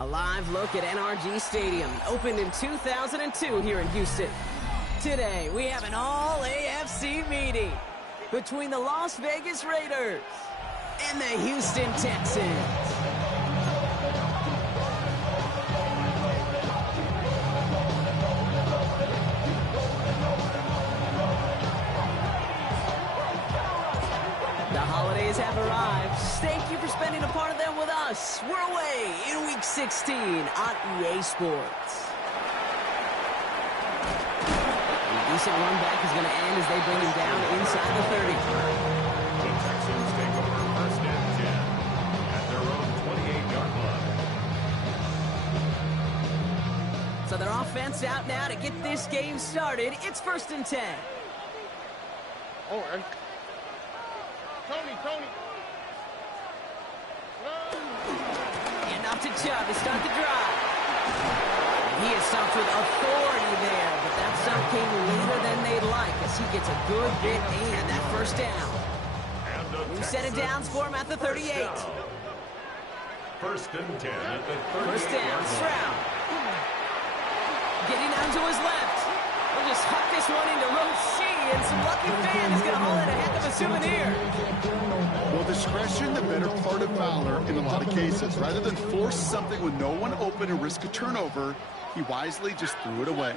A live look at NRG Stadium, opened in 2002 here in Houston. Today, we have an all-AFC meeting between the Las Vegas Raiders and the Houston Texans. The holidays have arrived. Thank you for spending a part of them with us. We're away in Week 16 on EA Sports. A decent run back is going to end as they bring him down inside the 30. The Texans take over first and 10 at their own 28-yard line. So their offense out now to get this game started. It's first and 10. All right. Tony. And off to Chubb to start the drive. He is stopped with authority there, but that stop came later than they'd like as he gets a good bit and that first down. We've set it down for him at the 38. First and 10 at the 38. First down, Stroud. Getting down to his left. We'll just huck this one into row C, and some lucky fan is going to haul in a heck of a souvenir. Well, discretion, the better part of valor in a lot of cases. Rather than force something with no one open and risk a turnover, he wisely just threw it away.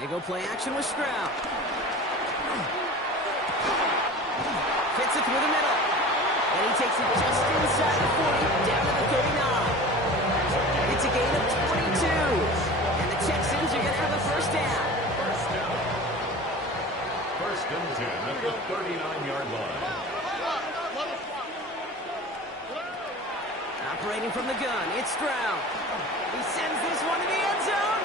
They go play action with Stroud. Fits it through the middle. And he takes it just inside the 40, down to the 39. It's a gain of 22. And the Texans are going to have a first down. First and 10 at the 39-yard line. Operating from the gun, it's Stroud. He sends this one to the end zone.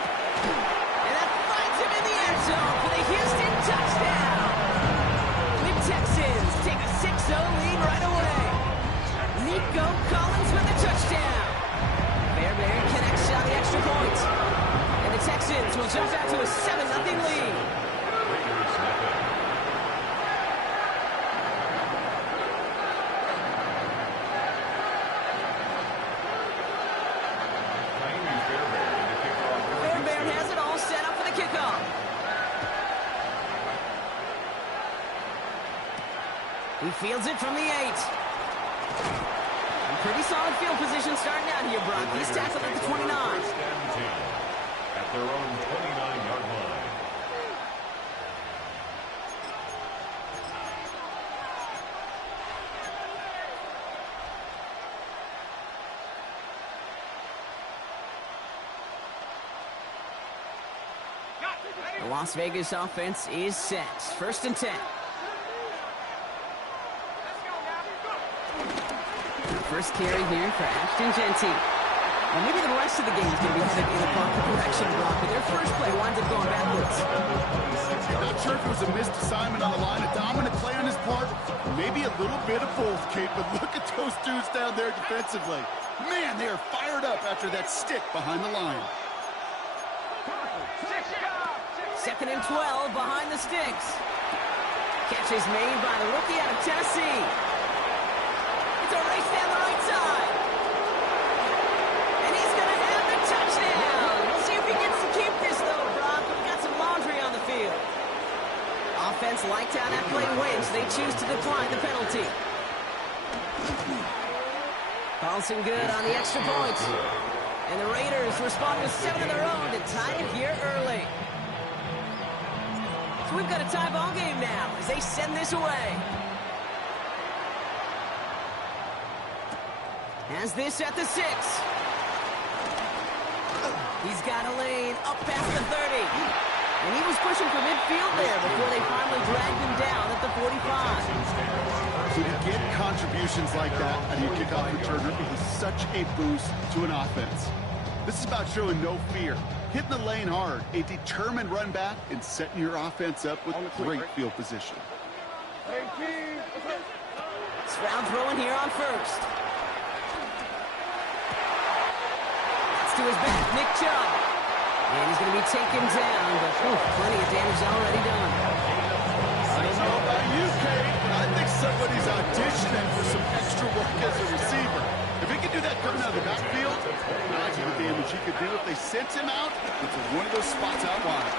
And that finds him in the end zone for the Houston touchdown. The Texans take a 6-0 lead right away. Nico Collins with the touchdown. Bear connects on the extra point. And the Texans will jump out to a 7-0 lead. He fields it from the 8. And pretty solid field position starting out here, Brock. He's tackled at the 29. First and 10 at their own 29-yard line. The Las Vegas offense is set. First and 10. First carry here for Ashton Genty. Well, maybe the rest of the game is going to be headed in the proper direction, Brock, but their first play winds up going backwards. Not sure if it was a missed assignment on the line, a dominant play on his part, maybe a little bit of both, Kate, but look at those dudes down there defensively. Man, they are fired up after that stick behind the line. Second and 12 behind the sticks. Catch is made by the rookie out of Tennessee. It's a race down the right side. And he's going to have the touchdown. We'll see if he gets to keep this, though, Brock. We've got some laundry on the field. Offense liked how that play went, so they choose to decline the penalty. Bouncing good on the extra point. And the Raiders respond with 7 of their own to tie it here early. So we've got a tie ball game now as they send this away. Has this at the 6. He's got a lane up past the 30. And he was pushing for midfield there before they finally dragged him down at the 45. So to get contributions like that out of your kickoff returner, it is such a boost to an offense. This is about showing no fear, hitting the lane hard, a determined run back, and setting your offense up with great field position. Stroud throwing here on first. To his back, Nick Chubb. And he's going to be taken down, but plenty of damage already done. I don't know about you, Kate, but I think somebody's auditioning for some extra work as a receiver. If he can do that coming out of the backfield. Imagine the damage he could do if they sent him out into one of those spots out wide.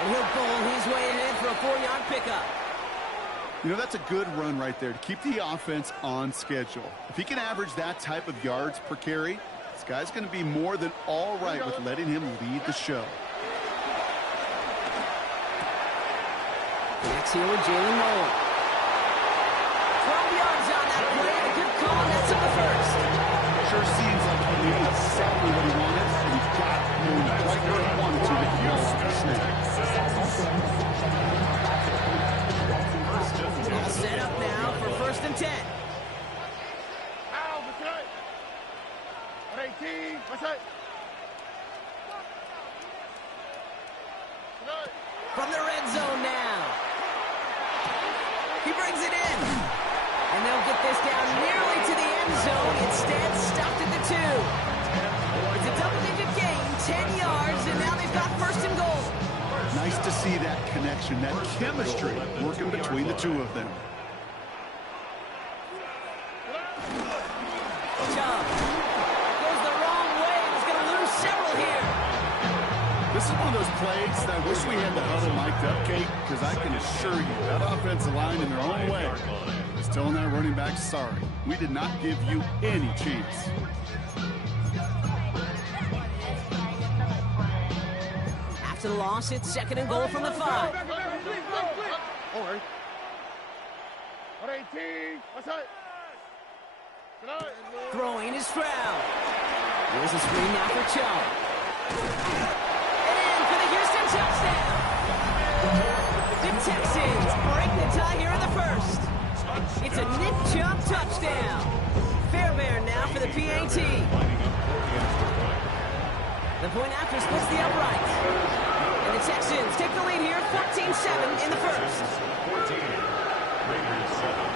And he'll bowl his way ahead for a 4-yard pickup. You know, that's a good run right there to keep the offense on schedule. If he can average that type of yards per carry, this guy's going to be more than all right with letting him lead the show. Next here with Jalen Noel. 12 yards on that play, and a good call, and that's on the first. Sure seems like he knew exactly what he wanted, and he got moving right where he wanted to get the ball off the snap. All set up now for 1st and 10. From the red zone now. He brings it in. And they'll get this down nearly to the end zone. Instead, stopped at the 2. It's a double-digit gain, 10 yards, and now they've got 1st and goal. Nice to see that connection, that chemistry working between the two of them. Chubb goes the wrong way and is going to lose several here. This is one of those plays that I wish we had the huddle mic'd up, Kate, because I can assure you that offensive line in their own way is telling that running back, sorry, we did not give you any chance. After the loss, it's 2nd and goal from the 5. Throwing is Stroud. Here's a screen now for Chubb. And in for the Houston touchdown. The Texans break the tie here in the 1st. It's a Nick Chubb touchdown. Fairbairn now for the PAT. The point after splits the uprights. And the Texans take the lead here, 14-7 in the 1st.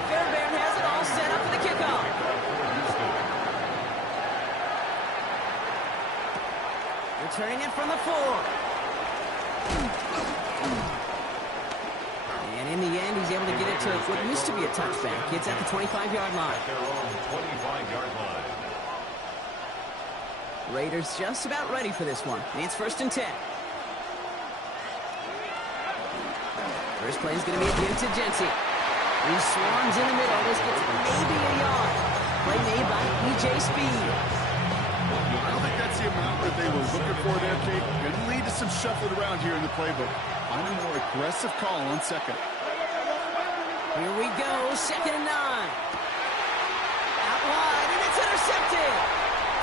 Fairbairn has it all set up for the kickoff. Returning it from the 4. And in the end, he's able to get it to what used to be a touchback. It's at the 25-yard line. Raiders just about ready for this one. It's 1st and 10. First play is going to be again to Jency. He swarms in the middle. This gets maybe a yard. Play made by E.J. Speed. I don't think that's the amount that they were looking for there, Kate. Going to lead to some shuffling around here in the playbook. Find a more aggressive call on 2nd. Here we go, 2nd and 9. Out wide, and it's intercepted.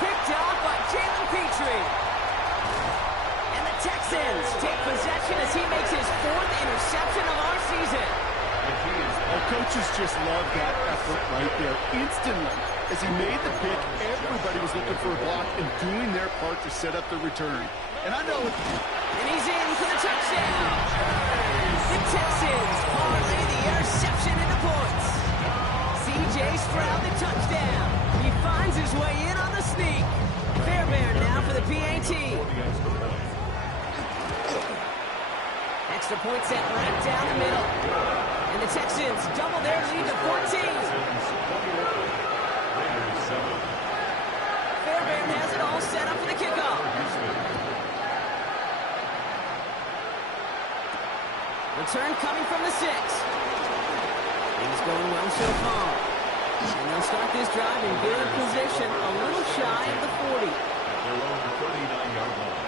Picked off by Jalen Petrie. And the Texans take possession as he makes his 4th interception of our season. Well, coaches just love that effort right there. Instantly, as he made the pick, everybody was looking for a block and doing their part to set up the return. And I know it. And he's in for the touchdown. The Texans parlay the interception into points. C.J. Stroud, the touchdown. He finds his way in on the sneak. Fairbairn now for the PAT. Extra point set right down the middle. And the Texans double their lead to 14. Fairbairn has it all set up for the kickoff. Return coming from the 6. Things going well so far. And they'll start this drive in good position, a little shy of the 40. Their own 39-yard line.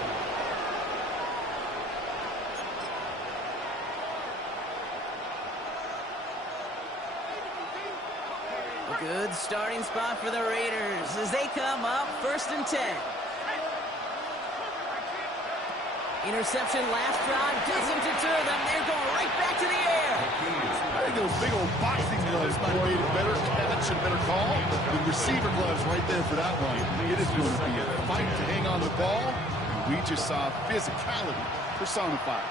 A good starting spot for the Raiders as they come up 1st and 10. Interception last drive doesn't deter them. They're going right back to the air. I think those big old boxing gloves might have made a better catch and better call. The receiver gloves right there for that one. It is going to be a fight to hang on the ball. And we just saw physicality personified.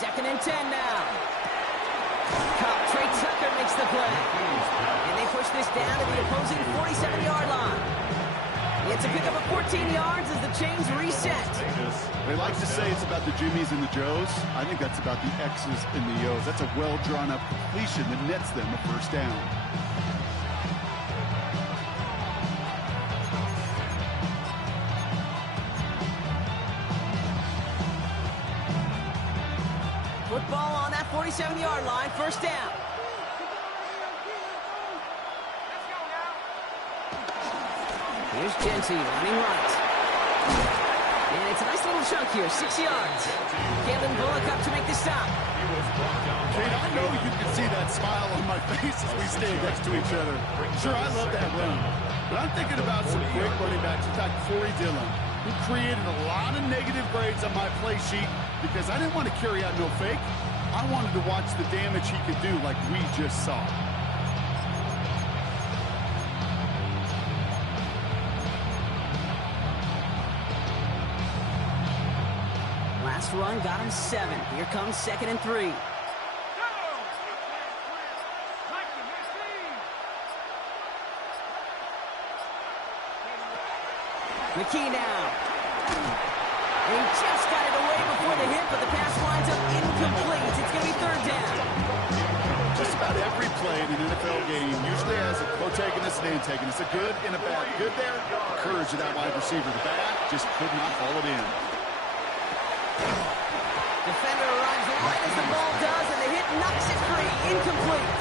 2nd and 10 now. Trey Tucker makes the play. And they push this down to the opposing 47-yard line. It's a pickup of 14 yards as the chains reset. They like to say it's about the Jimmies and the Joes. I think that's about the X's and the O's. That's a well-drawn-up completion that nets them a 1st down. 27-yard line, first down. Here's Genty running right. And it's a nice little chunk here, 6 yards. Kalen Bullock up to make the stop. Kate, I know you can see that smile on my face as we stand next to each other. Sure, I love that run. But I'm thinking about some great running backs. In fact, Corey Dillon, who created a lot of negative grades on my play sheet because I didn't want to carry out no fake. I wanted to watch the damage he could do like we just saw. Last run got him 7. Here comes 2nd and 3. McKee now. He just got it away before the hit, but the pass winds up incomplete. It's going to be 3rd down. Just about every play in an NFL game usually has a protagonist and antagonist, a good and a bad. Good there, courage of that wide receiver. The bad just could not haul it in. Defender arrives right as the ball does, and the hit knocks it free. Incomplete.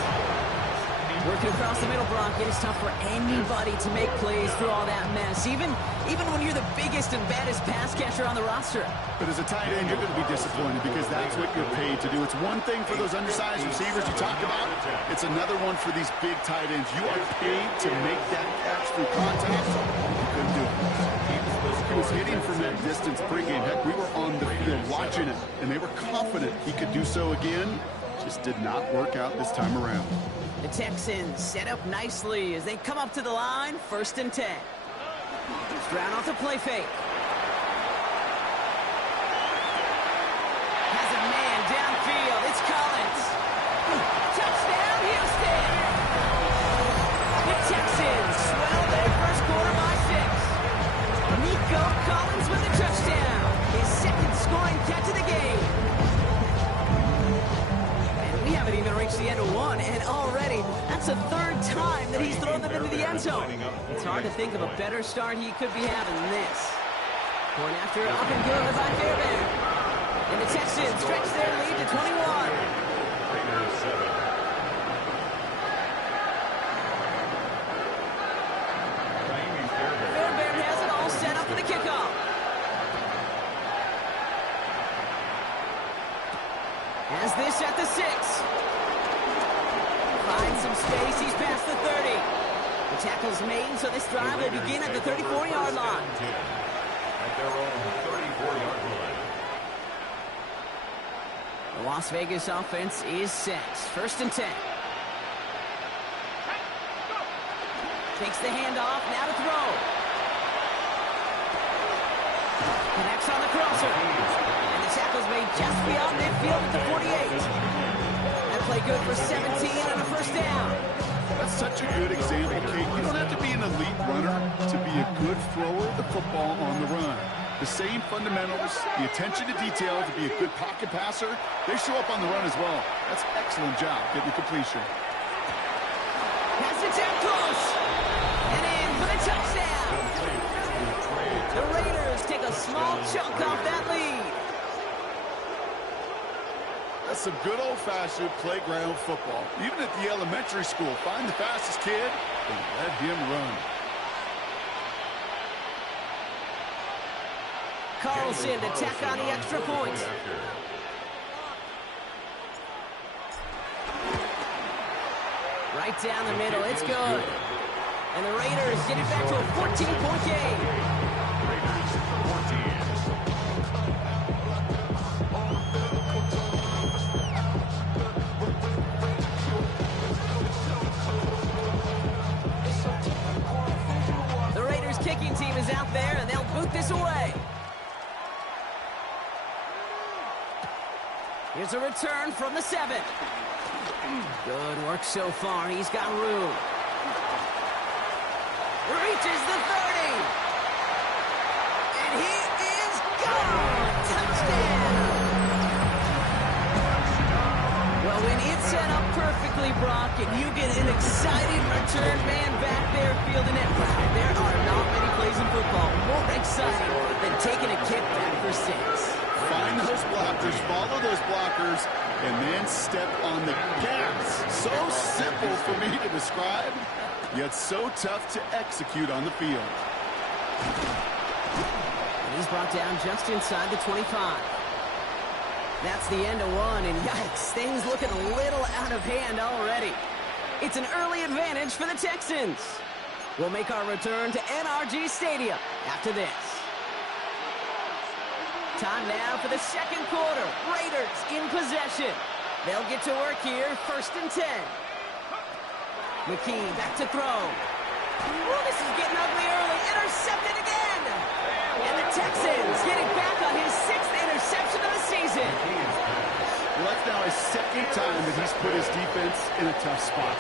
Working across the middle, Brock, it is tough for anybody to make plays through all that mess, even when you're the biggest and baddest pass catcher on the roster. But as a tight end, you're going to be disappointed because that's what you're paid to do. It's one thing for those undersized receivers you talked about. It's another one for these big tight ends. You are paid to make that catch through contact. You couldn't do it. He was hitting from that distance pregame. Heck, we were on the field watching it, and they were confident he could do so again. Just did not work out this time around. The Texans set up nicely as they come up to the line, 1st and 10. Stroud off the play fake. Has a man downfield. It's Collins. Touchdown, Houston! The Texans swell their first quarter by 6. Nico Collins with the touchdown. His 2nd scoring catch of the game. We haven't even reached the end of 1, and already that's the 3rd time that he's thrown them into the end zone. It's hard to think of a better start he could be having than this. Point after up and good by Fairbairn. And the Texans stretch their lead to 21. Fairbairn has it all set up for the kickoff. Has this at the 6. Finds some space. He's past the 30. The tackle's made, so this drive will begin at the 34-yard line. At their own 34-yard line. The Las Vegas offense is set. 1st and 10. Takes the handoff. Now to throw. Connects on the crosser. And the tackle's made just beyond midfield at the 48. That play good for 17 and a 1st down. That's such a good example, Kate. You don't have to be an elite runner to be a good thrower of the football on the run. The same fundamentals, the attention to detail to be a good pocket passer, they show up on the run as well. That's an excellent job getting the completion. Pass attempt close. And in for the touchdown. The Raiders take a small chunk off that lead. That's some good old-fashioned playground football. Even at the elementary school, find the fastest kid and let him run. Carlson to tack on the extra point. Right down the middle, it's good. And the Raiders get it back to a 14-point game. Kicking team is out there, and they'll boot this away. Here's a return from the 7. Good work so far. He's got room. Reaches the 30. And he is gone. Touchdown. Well, when it's set up perfectly, Brock, and you get an exciting return man back there fielding it, there are not many plays in football more exciting than taking a kick back for 6. Find those blockers, follow those blockers, and then step on the gas. So simple for me to describe, yet so tough to execute on the field. And he's brought down just inside the 25. That's the end of one, and yikes, things looking a little out of hand already. It's an early advantage for the Texans. We'll make our return to NRG Stadium after this. Time now for the second quarter. Raiders in possession. They'll get to work here, 1st and 10. McKee back to throw. Ooh, this is getting ugly early. Intercepted again. And the Texans getting back on his 6th interception of the season. Well, that's now his 2nd time that he's put his defense in a tough spot.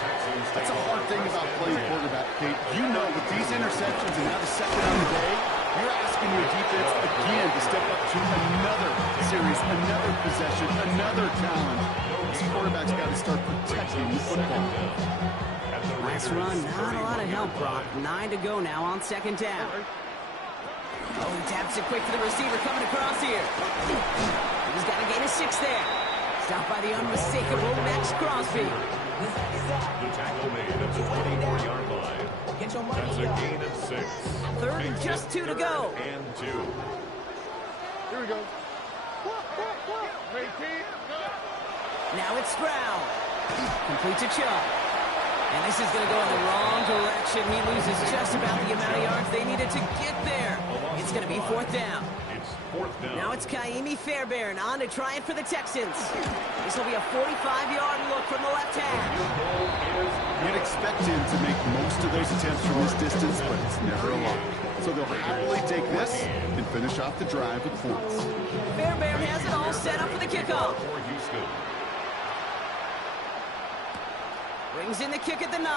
That's a hard thing about playing quarterback, Kate. You know, with these interceptions and now the 2nd on the day, you're asking your defense again to step up to another series, another possession, another challenge. These quarterbacks got to start protecting the football. Nice run, not a lot of help, Brock. 9 to go now on 2nd down. Oh, he taps it quick to the receiver coming across here. He's got to gain a 6 there. Stopped by the unmistakable Max Crosby. The tackle made at the 24-yard line. That's a gain of 6. 3rd and just 2 to go. And 2. Here we go. Now it's Stroud. Complete to Chubb. And this is going to go in the wrong direction. He loses just about the amount of yards they needed to get there. It's going to be 4th down. It's 4th down. Now it's Kaimi Fairbairn on to try it for the Texans. This will be a 45-yard look from the left hand. You'd expect him to make most of those attempts from this distance, but it's never a lot. So they'll happily take this and finish off the drive with points. Fairbairn has it all set up for the kickoff. For Houston. Brings in the kick at the 9.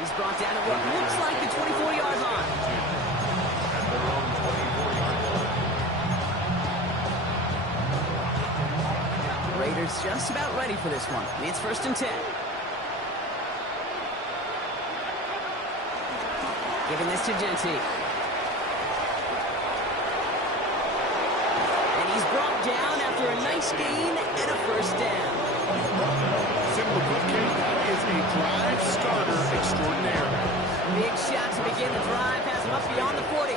He's brought down at what looks like the 24-yard line. At their own 24-yard line. Raiders just about ready for this one. It's 1st and 10. Giving this to Genty. And he's brought down after a nice gain and a 1st down. Simply put, Kate, that is a drive starter extraordinaire. Big shot to begin the drive, has him up beyond the 40.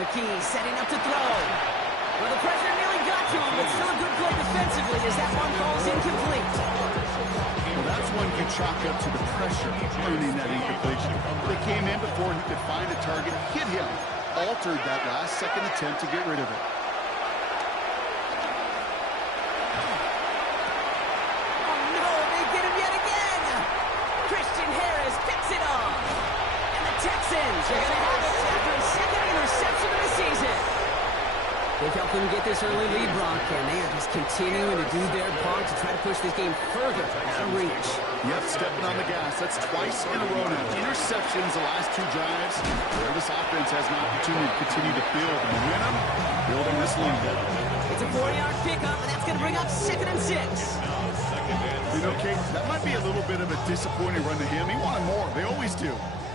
McKee setting up to throw. Well, the pressure nearly got to him, but still a good play defensively as that one falls incomplete. Well, that's one you chalk up to the pressure earning that incompletion. They came in before he could find a target, hit him, altered that last 2nd attempt to get rid of it. Texans are going to have it after his 2nd interception of the season. They've helped them get this early lead, Brock, and they are just continuing to do their part to try to push this game further out of reach. Yep, stepping on the gas. That's twice in a row now. Interceptions the last 2 drives. Where this offense has an opportunity to continue to build momentum, building this lead. It's a 4-yard pickup, and that's going to bring up 2nd and 6. You know, Kate, that might be a little bit of a disappointing run to him. He wanted more. They always do.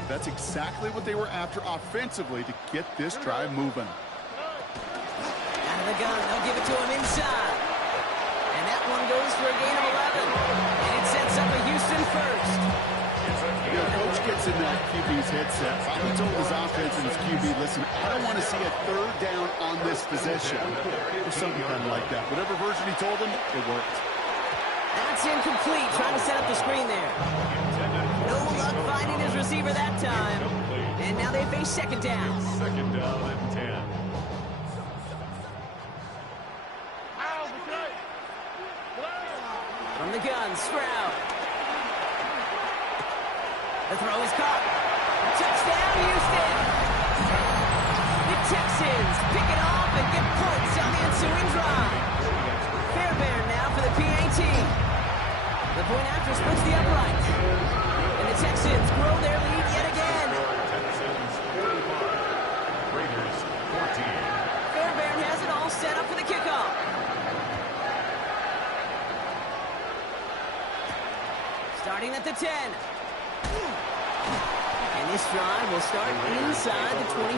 That's exactly what they were after offensively to get this drive moving. Out of the gun, they'll give it to him inside. And that one goes for a gain of 11. And it sets up a Houston 1st. You know, Coach gets in that QB's headset. He told his offense and his QB, listen, I don't want to see a 3rd down on this possession. Or something kind of like that. Whatever version he told him, it worked. That's incomplete, trying to set up the screen there. No luck finding his receiver that time. And now they face 2nd down. 2nd down and 10. From the gun, Stroud. The throw is caught. Touchdown, Houston. The Texans pick it off and get points on the ensuing drive. Fairbairn now for the PAT. The point after splits the upright. And the Texans grow their lead yet again. Texans 45. Raiders 14. Fairbairn has it all set up for the kickoff. Starting at the 10. And this drive will start inside the 25.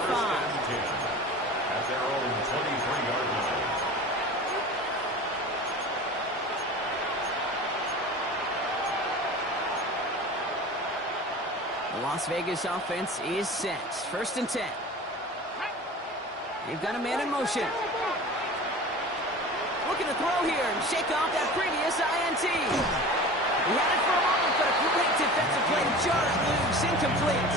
At their own 23-yard line. The Las Vegas offense is set. 1st and 10. They've got a man in motion. Looking to throw here and shake off that previous INT. He had it for a moment, but a great defensive play to jar it loose. Incomplete.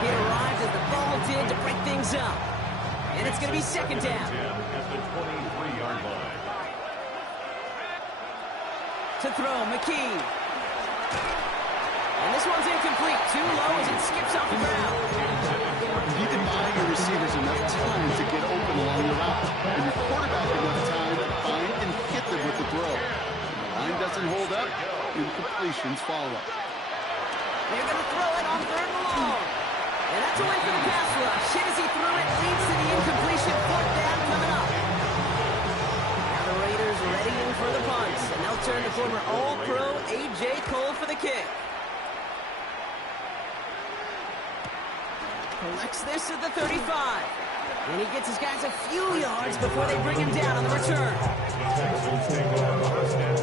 He arrived as the ball did to break things up. And it's going to be 2nd down. At the 23-yard line. To throw, McKee. And this one's incomplete. Too low as it skips off the ground. You need to buy your receivers enough time to get open along the route, and your quarterback enough time to find and hit them with the throw. When the line doesn't hold up, incompletions follow up. They're going to throw it on 3rd and long. And that's a win for the pass rush. Hit as he threw it, leads to the incompletion. 4th down coming up. Now the Raiders readying for the punts, and they'll turn to former All-Pro A.J. Cole for the kick. Collects this at the 35. And he gets his guys a few yards before they bring him down on the return. The Texans take over 1st and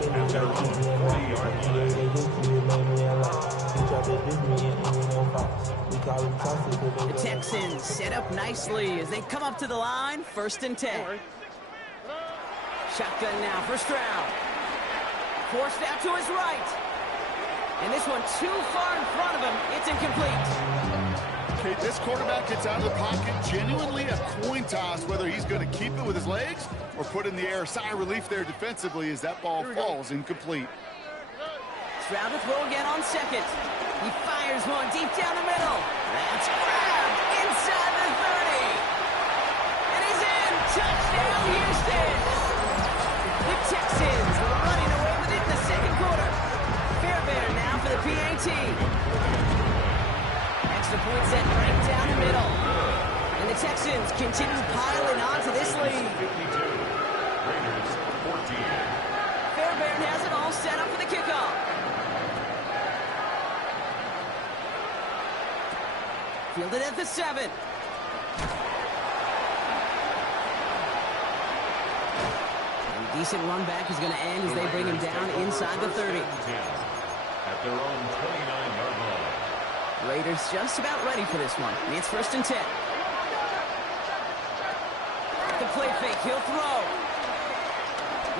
10 at their own 40-yard line. The Texans set up nicely as they come up to the line. 1st and 10. Shotgun now for Stroud. Forced out to his right. And this one too far in front of him. It's incomplete. Okay, this quarterback gets out of the pocket, genuinely a coin toss whether he's going to keep it with his legs or put in the air. Sigh of relief there defensively as that ball falls incomplete. Stroud to throw again on 2nd. He fires one deep down the middle. That's grabbed inside the 30. And he's in. Touchdown, Houston. The Texans running away with it in the 2nd quarter. Fairbairn now for the PAT. Extra point set right down the middle. And the Texans continue piling on to this lead. 52. Raiders 14. Fairbairn has it all set up for the kickoff. Fielded at the 7. And a decent run back is going to end as they bring him down inside the 30. At their own 29-yard line. Raiders just about ready for this one. It's 1st and 10. The play fake, he'll throw.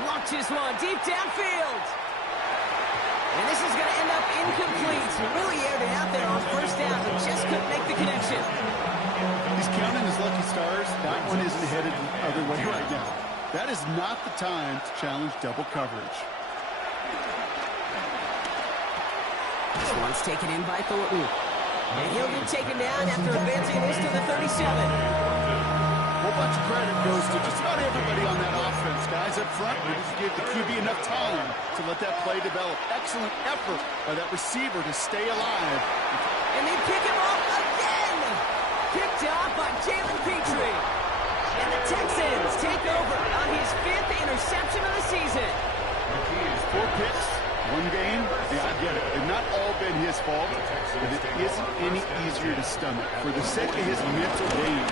Launches one deep downfield. And this is going to end up incomplete. Really aired it out there on 1st down, but just couldn't make the connection. He's counting his lucky stars. That one isn't headed the other way right now. That is not the time to challenge double coverage. This one's taken in by Thornton. And he'll be taken down after advancing this to the 37. A whole bunch of credit goes to just about everybody on that offense. Guys up front, we just gave the QB enough time to let that play develop. Excellent effort by that receiver to stay alive. And they pick him off again. Picked off by Jalen Petrie. And the Texans take over on his 5th interception of the season. 4 picks, 1 game. Yeah, I get it. They've not all been his fault, but it isn't any easier to stomach. For the sake of his mental game,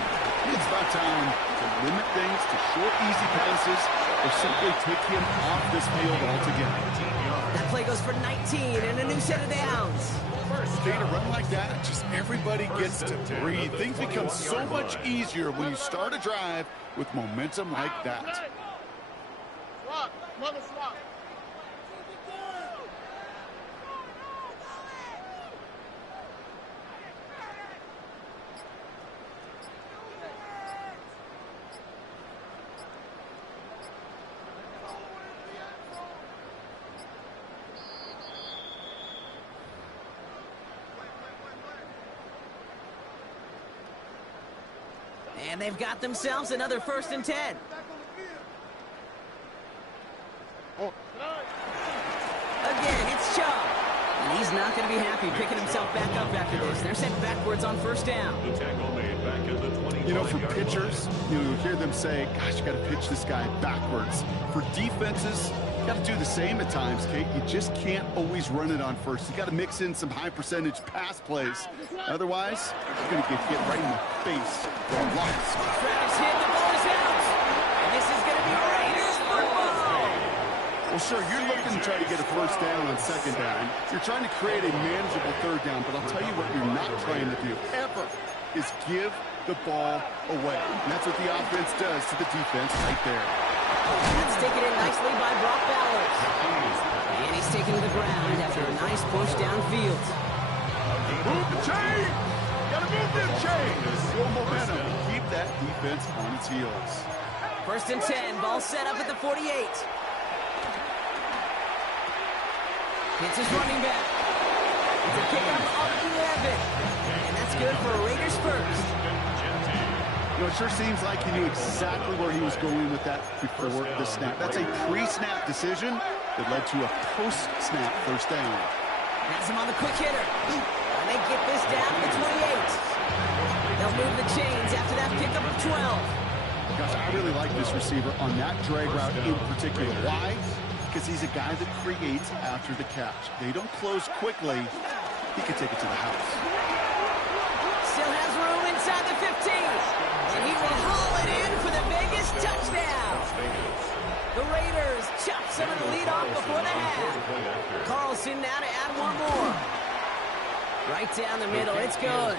it's about time to limit things to short, easy passes or simply take him off this field altogether. That play goes for 19 and a new set of downs. Okay, to run like that, just everybody gets to breathe. Things become so much easier when you start a drive with momentum like that. Swap. Mother swap. And they've got themselves another 1st and 10. Again, it's Chubb. And he's not going to be happy picking himself back up after this. They're sent backwards on 1st down. The tackle made back at the 25-yard line. You know, for pitchers, you hear them say, gosh, you got to pitch this guy backwards. For defenses, Got to do the same at times, Kate. You just can't always run it on first. You got to mix in some high percentage pass plays. Otherwise, you're going to get hit right in the face for a loss. Travis hit, the ball is out. And this is going to be Raiders football. Well, sure, you're looking to try to get a first down on second down. You're trying to create a manageable third down, but I'll tell you what you're not trying to do ever is give the ball away. And that's what the offense does to the defense right there. That's taken in nicely by Brock Bowers. And he's taken to the ground after a nice push downfield. Move the chain! Gotta move them chains! Go momentum. Keep that defense on its heels. 1st and 10. Ball set up at the 48. Hits his running back. It's a kickoff off 11. And that's good for Raiders first. You know, it sure seems like he knew exactly where he was going with that before the snap. That's a pre-snap decision that led to a post-snap first down. Has him on the quick hitter. And they get this down to the 28. They'll move the chains after that pickup of 12. Gosh, I really like this receiver on that drag route in particular. Why? Because he's a guy that creates after the catch. They don't close quickly. He can take it to the house. Still has room inside the 15. And he will haul it in for the Vegas touchdown. The Raiders chop some of the lead off before the half. Carlson now to add one more. Right down the middle, it's good.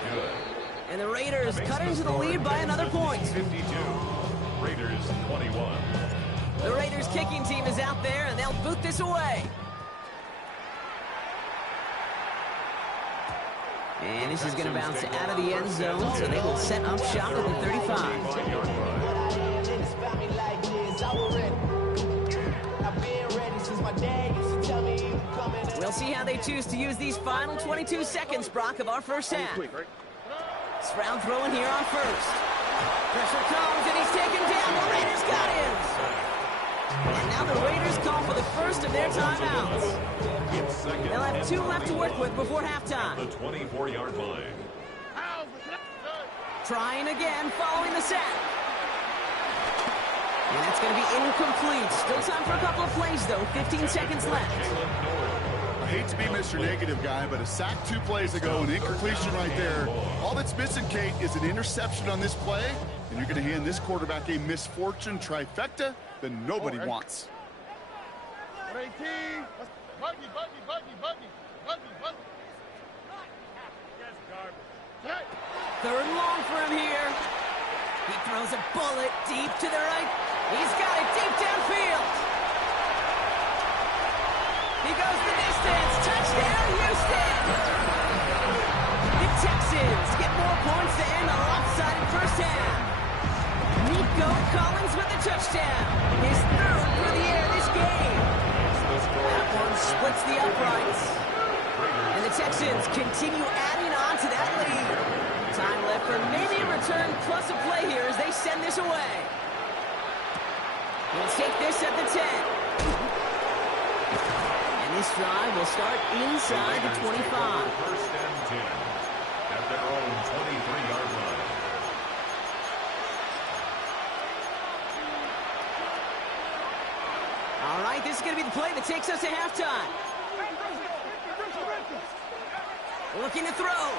And the Raiders cut into the lead by another point. 52, Raiders 21. The Raiders kicking team is out there, and they'll boot this away. And this is going to bounce out of the end zone, so they will set up shop at the 35. We'll see how they choose to use these final 22 seconds, Brock, of our first half. Stroud throwing here on first. Pressure comes, and he's taken down. The Raiders got him. And now the Raiders call for the first of their timeouts. They'll have 2 left to work with before halftime. The 24-yard line. Trying again following the sack. And that's going to be incomplete. Still time for a couple of plays, though. 15 seconds left. I hate to be Mr. Negative guy, but a sack 2 plays ago, an incompletion right there. All that's missing, Kate, is an interception on this play, and you're going to hand this quarterback a misfortune trifecta that nobody wants. 18. Buggy. That's garbage. 3rd and long for him here. He throws a bullet deep to the right. He's got it deep downfield. He goes the distance. Touchdown, Houston. The Texans get more points to end a lopsided first half. Nico Collins with the touchdown. His 3rd for the air this game. That one splits the uprights. And the Texans continue adding on to that lead. Time left for maybe a return plus a play here as they send this away. We'll take this at the 10. And this drive will start inside the 25. First and 10 at their own 23-yard line. All right, this is going to be the play that takes us to halftime. Looking to throw.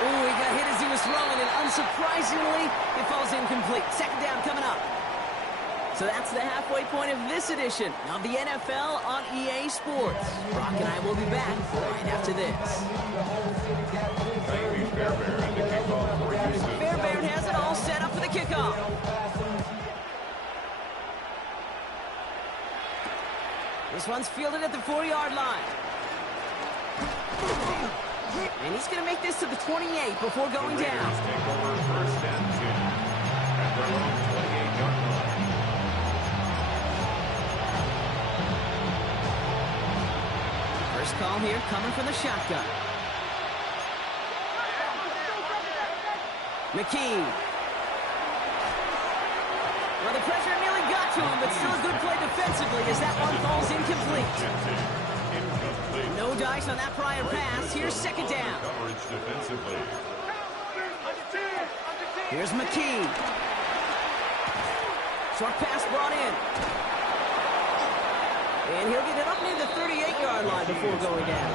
Ooh, he got hit as he was throwing, and unsurprisingly, it falls incomplete. 2nd down coming up. So that's the halfway point of this edition of the NFL on EA Sports. Brock and I will be back right after this. Maybe Fairbairn and the kickoff for Houston. Fairbairn has it all set up for the kickoff. This one's fielded at the 4-yard line. And he's going to make this to the 28 before going down. Raiders take over 1st and 10 at their own 28-yard line. First call here coming from the shotgun. McKee. Well, the pressure nearly got to him, but still a good play defensively as that one falls incomplete. No dice on that prior pass. Here's 2nd down. Coverage defensively. Here's McKee. Short pass brought in. And he'll get it up near the 38-yard line before going down.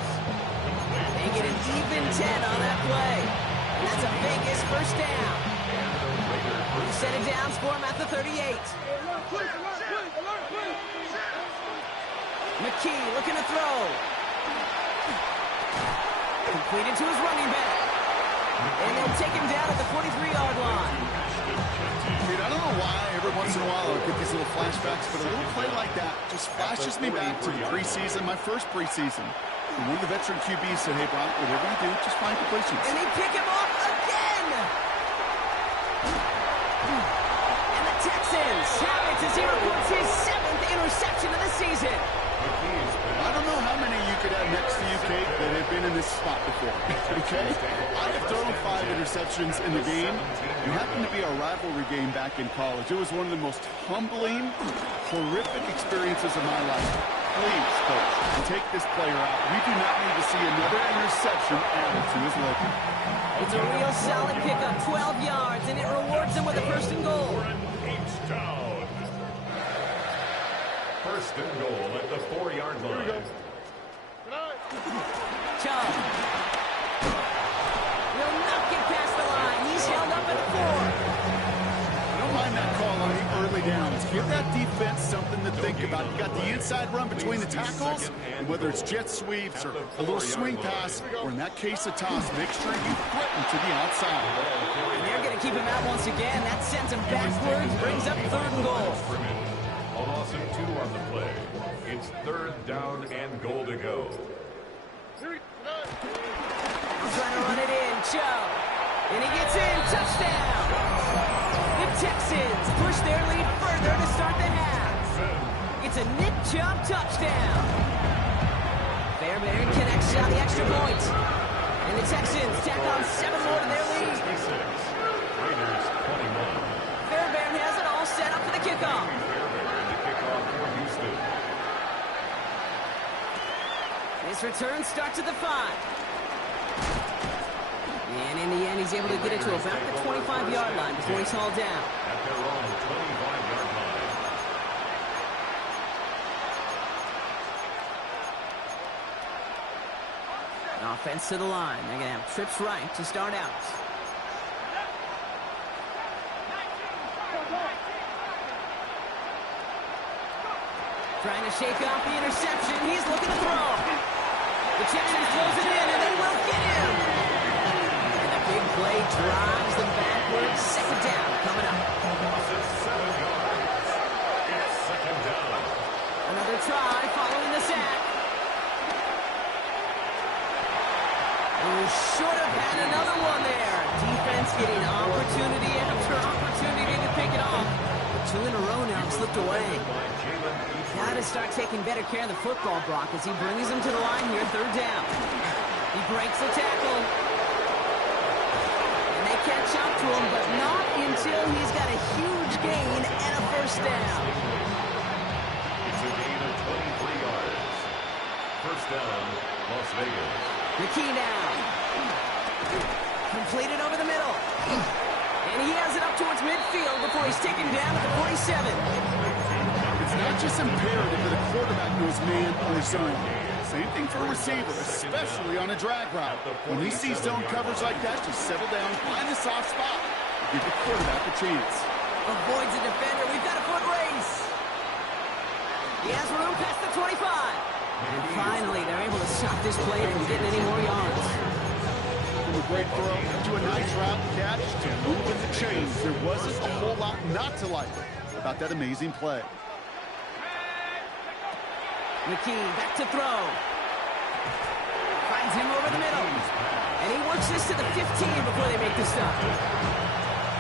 They get an even 10 on that play. And that's a Vegas first down. Set it down for him at the 38. McKee looking to throw. Completed to his running back. And they'll take him down at the 43-yard line. Dude, I don't know why every once in a while I'll get these little flashbacks, but a little play like that just flashes me back to the preseason, my first preseason. And one of the veteran QBs said, hey, Brock, whatever you do, just find completions. And they pick him off again. And the Texans have it as he reports his 7th interception of the season. I don't know how many you could have next to you, Kate, that have been in this spot before. Okay? I have thrown 5 interceptions in the game. It happened to be our rivalry game back in college. It was one of the most humbling, horrific experiences of my life. Please, coach, take this player out. We do not need to see another interception added to his record. It's a real solid pickup, 12 yards, and it rewards him with a first and goal. H-Town. First and goal at the 4-yard line. Chubb will not get past the line. He's held up at 4. I don't mind that call on the early downs. Give that defense something to think about. You got the inside run between the tackles, and whether it's jet sweeps or a little swing pass, or in that case a toss, make sure you flip him to the outside. And they're going to keep him out once again. That sends him backwards, brings up 3rd and goal. A loss of 2 on the play. It's 3rd down and goal to go. Trying to run it in, Chubb. And he gets in, touchdown. The Texans push their lead further to start the half. It's a Nick Chubb touchdown. Fairbairn connects on the extra point. And the Texans tack on 7 more to their lead. Raiders 21. Fairbairn has it all set up for the kickoff. This return starts at the 5. And in the end, he's able to get it to about the 25-yard line before he's hauled down. At their own 25-yard line. Offense to the line. They're going to have trips right to start out. Trying to shake off the interception. He's looking to throw. The Texans close it in, and they will get him. And the big play drives them backwards. 2nd down coming up. Loss of 7 yards. It's 2nd down. Another try following the sack. Should have had another one there. Defense getting opportunity after opportunity to pick it off. But 2 in a row now slipped away. Got to start taking better care of the football, Brock, as he brings him to the line here, 3rd down. He breaks the tackle. And they catch up to him, but not until he's got a huge gain and a first down. It's a gain of 23 yards. First down, Las Vegas. McKee now. Completed over the middle. And he has it up towards midfield before he's taken down at the 47. It's not just imperative that a quarterback knows man or zone. Same thing for a receiver, especially on a drag route. When he sees zone coverage like that, just settle down, find the soft spot, give the quarterback a chance. Avoids a defender. We've got a foot race. He has room past the 25. And finally, they're able to stop this play from getting any more yards. From a great throw to a nice route catch to moving the chains. There wasn't a whole lot not to like about that amazing play. McKee back to throw. Finds him over the middle. And he works this to the 15 before they make the stop.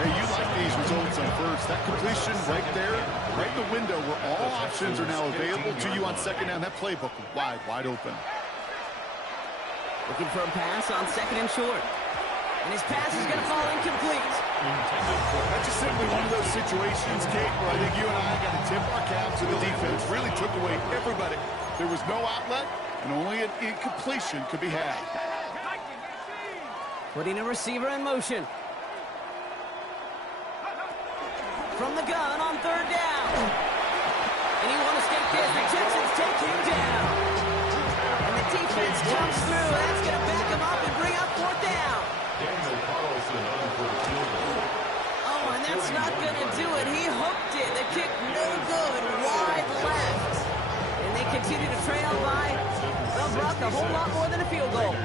Hey, you like these results on first. That completion right there, right in the window where all options are now available to you on 2nd down. That playbook wide open. Looking for a pass on 2nd and short. And his pass is going to fall incomplete. That's just simply one of those situations, Kate, where I think you and I got to tip our caps to the defense. Really took away everybody. There was no outlet, and only an incompletion could be had. Putting a receiver in motion. from the gun on third down. And he won't escape this. The Texans take him down. And the defense comes through. That's going to back him up and bring up fourth down. Daniel Carlson on for the field goal. Oh, and that's not going to do it. He hooked it. The kick no good. Wide left. And they continue to trail by, well, Brock, a whole lot more than a field goal.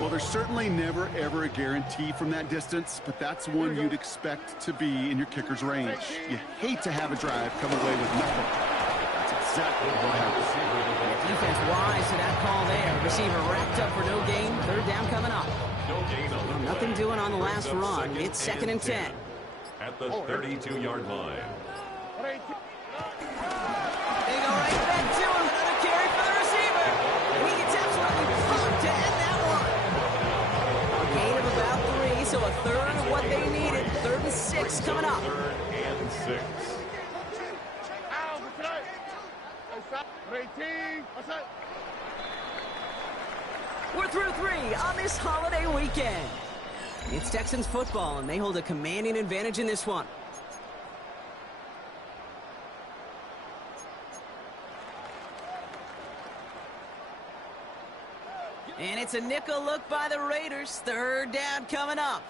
Well, there's certainly never, ever a guarantee from that distance, but that's one you'd expect to be in your kicker's range. You hate to have a drive come away with nothing. That's exactly what happened. Defense wise to that call there. Receiver racked up for no gain. Third down coming up. Well, nothing doing on the last run. It's 2nd and 10. At the 32-yard line. They go right back to him. Another carry for the receiver. And he gets absolutely pumped to end that one. A gain of about 3, so a third of what they needed. 3rd and 6 coming up. 3rd and 6. We're through 3 on this holiday weekend. It's Texans football, and they hold a commanding advantage in this one. And it's a nickel look by the Raiders. 3rd down coming up.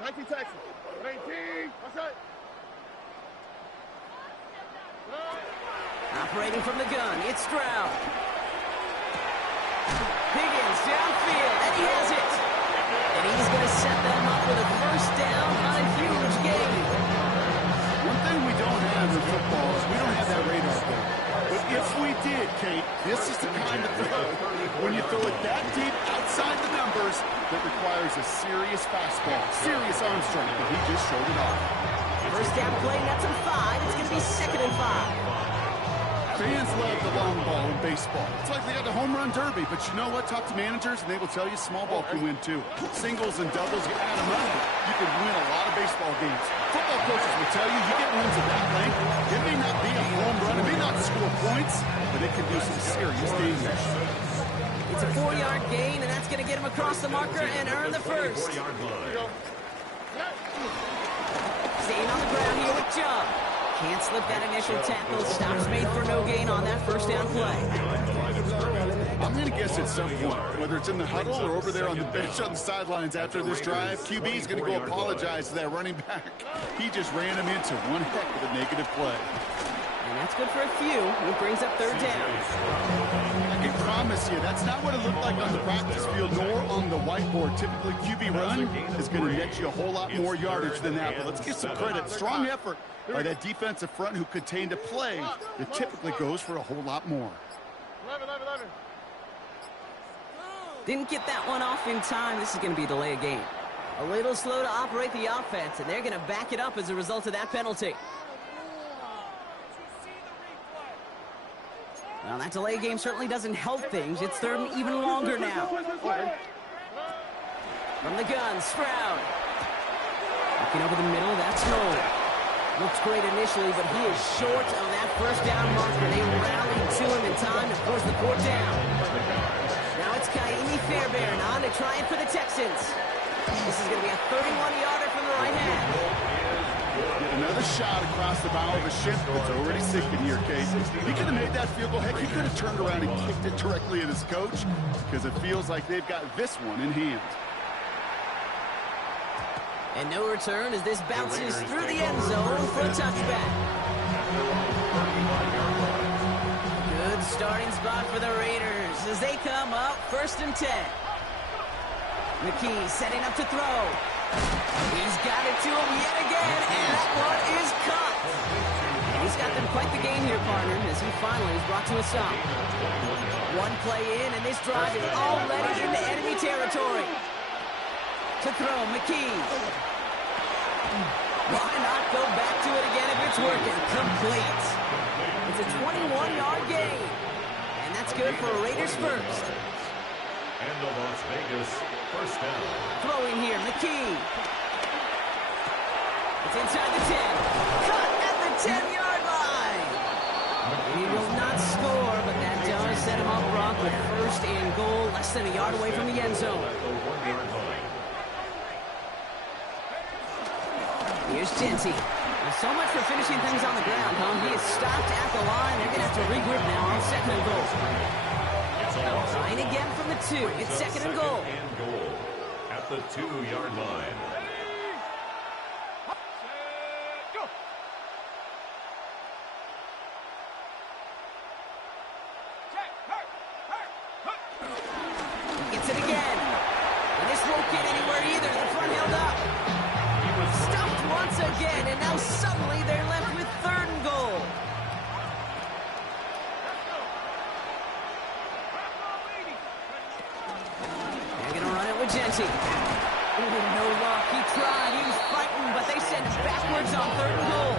19 Texans. 18. Operating from the gun, it's Stroud. Higgins downfield, and he has it. And he's going to set them up with a first down on a huge gain. One thing we don't have in football is we don't have that radar thing. But if we did, Kate, this is the kind of throw, when you throw it that deep outside the numbers, that requires a serious fastball, serious arm strength, but he just showed it off. First down play, nets him 5. It's going to be 2nd and 5. Fans love the long ball in baseball. It's like they got the home run derby, but you know what? Talk to managers, and they will tell you small ball can win too. Singles and doubles, you add them up, you can win a lot of baseball games. Football coaches will tell you, you get wins of that length. It may not be a home run, it may not score points, but it can do some serious damage. It's a 4-yard gain, and that's going to get him across the marker and earn the first. Staying on the ground here with Chubb. Can't slip that initial tackle. Stops made for no gain on that first down play. I'm going to guess at some point, whether it's in the huddle or over there on the bench on the sidelines after this drive, QB is going to go apologize to that running back. He just ran him into one heck of a negative play. And that's good for a few. It brings up 3rd down. I can promise you, that's not what it looked like on the practice field nor on the whiteboard. Typically, QB run is going to net you a whole lot more yardage than that. But let's give some credit. Strong effort by that defensive front who contained a play that typically goes for a whole lot more. 11. Didn't get that one off in time. This is going to be a delay of game. A little slow to operate the offense, and they're going to back it up as a result of that penalty. Well, that delay game certainly doesn't help things. It's 3rd and even longer now. From the gun, Stroud. Looking over the middle, that's Noel. Looks great initially, but he is short of that first down marker. They rallied to him in time to force the 4th down. Now it's Kaimi Fairbairn on to try it for the Texans. This is going to be a 31-yarder from the right hand. Another shot across the bow of a ship that's already sinking here, Case. He could have made that field goal. Heck, he could have turned around and kicked it directly at his coach because it feels like they've got this one in hand. And no return as this bounces through the end zone for a touchback. Good starting spot for the Raiders as they come up 1st and 10. McKee setting up to throw. He's got it to him yet again, and that one is caught. And he's got them quite the game here, partner, as he finally is brought to a stop. One play in, and this drive is already into enemy territory. To throw, McKee. Why not go back to it again if it's working? Complete. It's a 21-yard gain, and that's good for Raiders first. And the Las Vegas first down. Throwing here, McKee. It's inside the 10. Cut at the 10-yard line. He will not score, but that does set him up, Brock, with 1st and goal, less than a yard away from the end zone. The Here's Genty. Well, so much for finishing things on the ground, huh? He is stopped at the line. They're going to have to regroup now on second and goal. Trying again from the 2. It's second and goal. At the 2-yard line. Gets it again. And this won't get anywhere either. The front held up. Stumped once again, and now suddenly they're left with third and goal. They're going to run it with Genty. No luck. He tried. He was fighting, but they send him backwards on third and goal.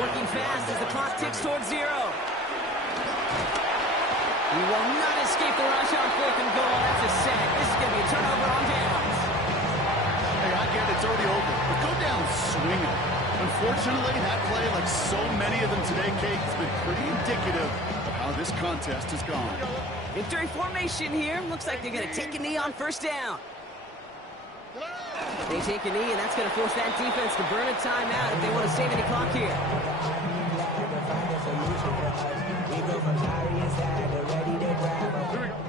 Working fast as the clock ticks towards 0. He will not escape the rush on 4th and goal. That's a sack. This is going to be a turnover on downs. Hey, I get it. It's already over. But go down swinging. Unfortunately, that play, like so many of them today, Kate, has been pretty indicative of how this contest has gone. Victory formation here. Looks like they're going to take a knee on first down. They take a knee, and that's going to force that defense to burn a timeout if they want to save any clock here.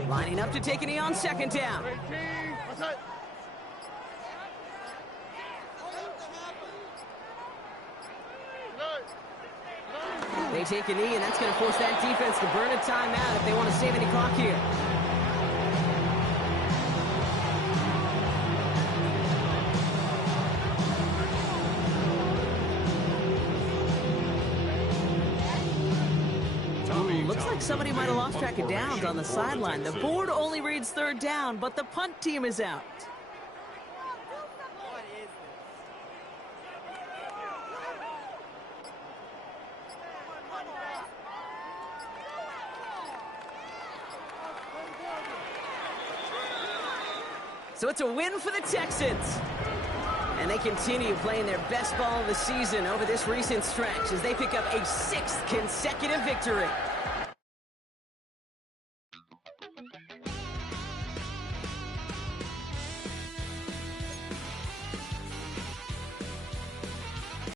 Lining up to take a knee on second down. They take a knee, and that's going to force that defense to burn a timeout if they want to save any clock here. Looks like somebody might have lost track of downs on the sideline. The board only reads third down, but the punt team is out. So it's a win for the Texans. And they continue playing their best ball of the season over this recent stretch as they pick up a 6th consecutive victory.